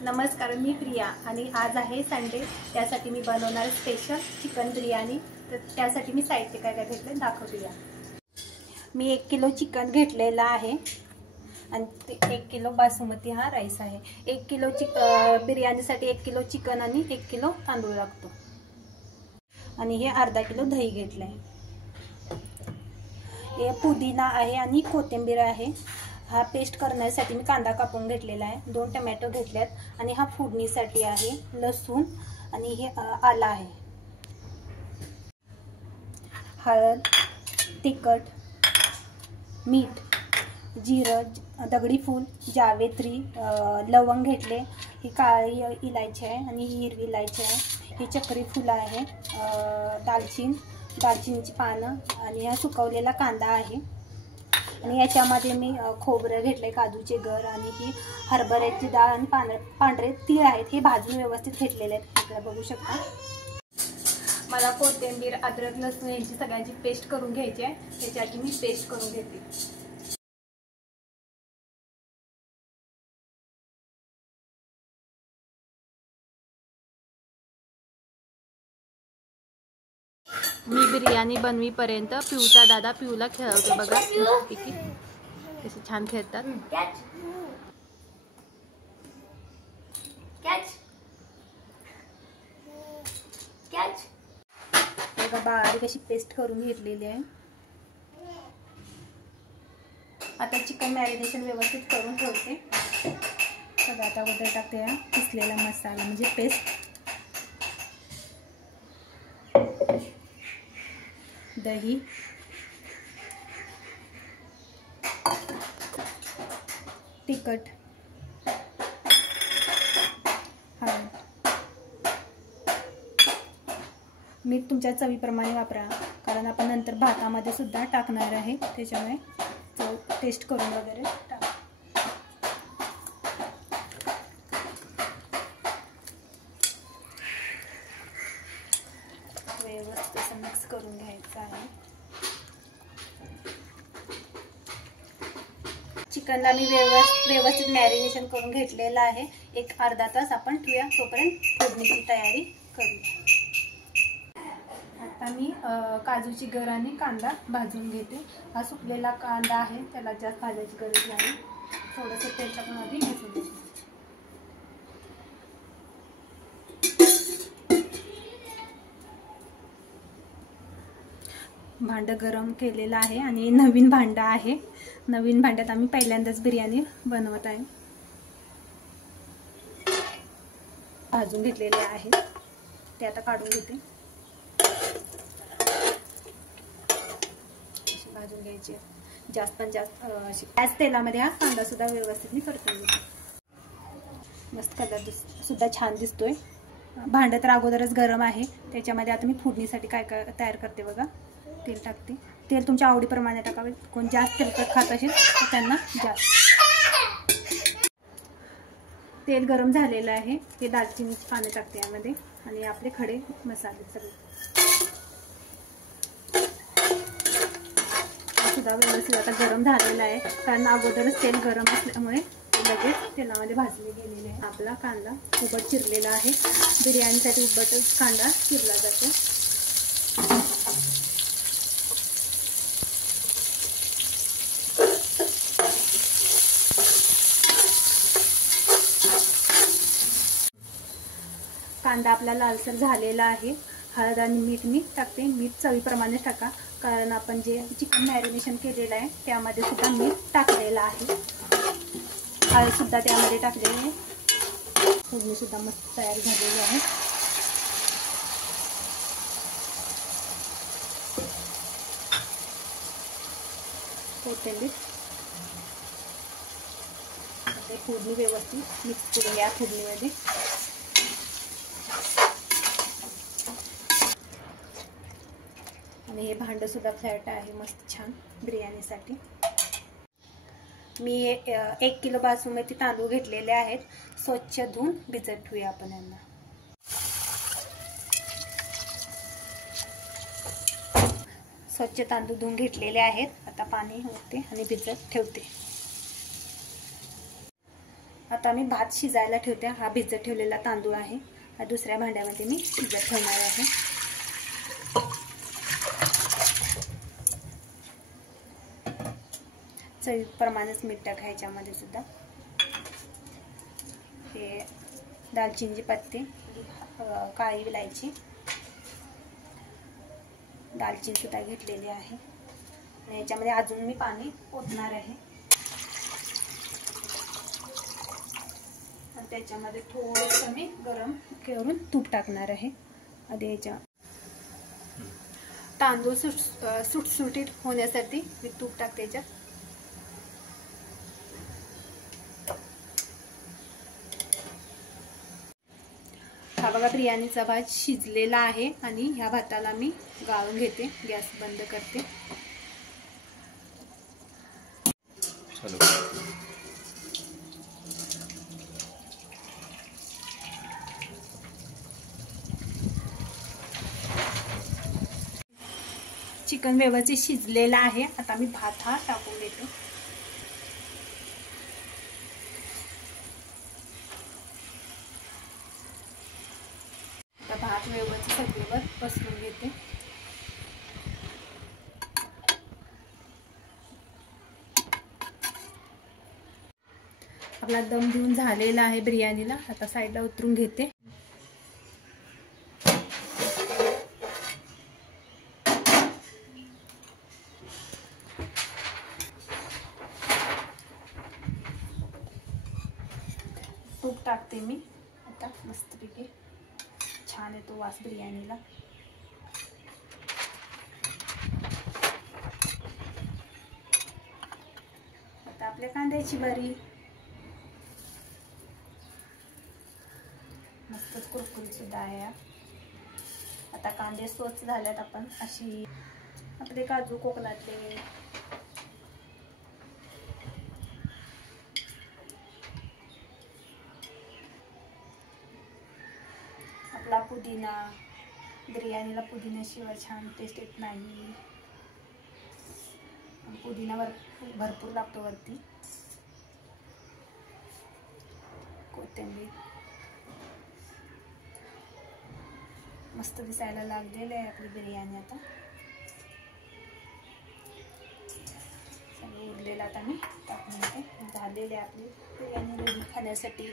नमस्कार, मी प्रिया आणि आज आहे संडे, त्यासाठी मी बनवणार स्पेशल चिकन बिर्याणी। तर त्यासाठी मी साहित्य काय काय घेतले दाखवते या। मी 1 किलो चिकन घेतलेला आहे आणि 1 किलो बासमती हा राईस आहे। 1 किलो बिर्याणीसाठी 1 किलो चिकन आणि 1 किलो तांदूळ लागतो आणि हे अर्धा किलो दही घेतलंय। हे पुदिना आहे आणि कोथिंबीर आहे। हा पेस्ट करण्यासाठी मी कांदा कापून घेतलेला आहे, 2 टोमॅटो घेतलेत आणि हा फोडणीसाठी आहे लसूण आणि हे आला आहे। हळद, तिखट, मीठ, जिरं, दगडी फूल, जावेत्री, लवंग घेतले, ही काळी इलायची आहे आणि ही हिरवी इलायची आहे, ही चक्री फुलं आहे, दालचिनीची पानं आणि हा सुकवलेला कांदा आहे। आणि याच्यामध्ये मी खोबरं घेतलंय, काजूचे गर आणि ही हरभऱ्याची डाळ आणि पांढरे तीळ आहेत, हे भाजून व्यवस्थित घेतलेले आहेत। आपल्याला बघू शकता। मला कोथिंबीर, अद्रक, लसूण यांची सगळ्यांची पेस्ट करून घ्यायची आहे, त्याच्यासाठी मी पेस्ट करून घेते। मी बिर्याणी बनवीपर्यंत पिऊचा दादा पिऊला खेळवतो बघा, कसे छान खेळतात। बघा बारीक अशी पेस्ट करून घेतलेली आहे। आता चिकन मॅरिनेशन व्यवस्थित करून ठेवते। बघा आता अगोदर टाकते पिसलेला मसाला म्हणजे पेस्ट, दही, तिखट, हळद, मीठ तुमच्या चवीप्रमाणे वापरा, कारण आपण नंतर भातामध्ये सुद्धा टाकणार आहे, त्याच्यामुळे चव टेस्ट करून वगैरे टाका। व्यवस्थित मिक्स करून घ्यायचं आहे। चिकनला मी व्यवस्थित मॅरिनेशन करून घेतलेलं आहे। एक अर्धा तास आपण ठेवूया, तोपर्यंत फोडणीची तयारी करूया। आता मी काजूची गर आणि कांदा भाजून घेते। हा सुकलेला कांदा आहे, त्याला जास्त भाजायची गरज नाही, थोडंसं तेल टाकून आधी भाजून घेते। भांडं गरम केलेलं आहे आणि नवीन भांडं आहे, नवीन भांड्यात आम्ही पहिल्यांदाच बिर्याणी बनवत आहे। भाजून घेतलेले आहे ते आता काढून घेते। अशी भाजून घ्यायची, जास्त त्याच तेलामध्ये हा कांदा सुद्धा व्यवस्थित मी परतून घेते। मस्त कलर सुद्धा छान दिसतोय। भांडं तर अगोदरच गरम आहे, त्याच्यामध्ये आता मी फोडणीसाठी काय काय तयार करते बघा। तेल टाकते, तेल तुमच्या आवडीप्रमाणे टाकावे, कोण जास्त तेलकट खात असेल तर त्यांना जास्त। तेल गरम झालेलं आहे, हे दालचिनीची पाने टाकते यामध्ये आणि आपले खडे मसाले सगळे सुद्धा व्यवस्थित आता गरम झालेला आहे, कारण अगोदरच तेल गरम असल्यामुळे लगेच तेलामध्ये भाजले गेलेले आहे। आपला कांदा उबट चिरलेला आहे, बिर्याणीसाठी उबटच कांदा चिरला जातो। कांदा आपला लालसर झालेला आहे। हळद आणि मीठ मी टाकते, मीठ चवीप्रमाणे टाका, कारण आपण जे चिकन मॅरिनेशन केलेलं आहे त्यामध्ये सुद्धा मीठ टाकलेलं आहे, हळद सुद्धा त्यामध्ये टाकलेली आहे। फोडणी सुद्धा मस्त तयार झालेली आहे। कोथिंबीर, फोडणी व्यवस्थित मिक्स करून या फोडणीमध्ये। आणि हे भांडं सुद्धा फ्लॅट आहे, मस्त छान बिर्याणीसाठी। मी 1 किलो बासमती तांदूळ घेतलेले आहेत, स्वच्छ धुवून भिजत ठेवूया आपण यांना। स्वच्छ तांदूळ धुवून घेतलेले आहेत, आता पाणी होते आणि भिजत ठेवते। आता मी भात शिजायला ठेवते. हा भिजत ठेवलेला तांदूळ आहे. हा दुसऱ्या भांड्यामध्ये मी शिजत ठेवणार आहे. चवीप्रमाणेच मीठ टाकायचं ह्याच्यामध्ये सुद्धा. हे दालचिनीची पत्ती, काळी विलायची, दालचिनी सुद्धा घेतलेली आहे. आणि याच्यामध्ये अजून मी पाणी ओतणार आहे. आणि त्याच्यामध्ये थोडंसं मी गरम करून तूप टाकणार आहे. आधी याच्या तांदूळ सुटसुटीत होण्यासाठी मी तूप टाकते याच्यात. हा बघा बिर्याणीचा भात शिजलेला आहे आणि ह्या भाताला मी गाळून घेते. गॅस बंद करते. चिकन व्यवस्थित शिजलेला आहे. आता मी भात हा टाकून देते. भात व्यवस्थित सगळीवर पसरून घेते. आपला दम देऊन झालेला आहे बिर्याणीला. आता साईडला उतरून घेते. तूप टाकते मी आता. मस्तपैकी छान येतो वास बिर्याणीला. आता आपल्या कांद्याची बारी. मस्त कुरकुरीत सुद्धा आहे. आता कांदे स्वच्छ झाल्यात. आपण अशी आपले काजू कोकणातले, आपला पुदिना, बिर्याणीला पुदिन्याशिवाय छान टेस्ट येत नाही. पुदिना भरपूर लागतो वरती. कोथिंबीर मस्त दिसायला लागलेली आहे आपली बिर्याणी. आता सगळं उरलेलं आता मी टाकून देते. झालेली आहे आपली बिर्याणी रेडी खाण्यासाठी.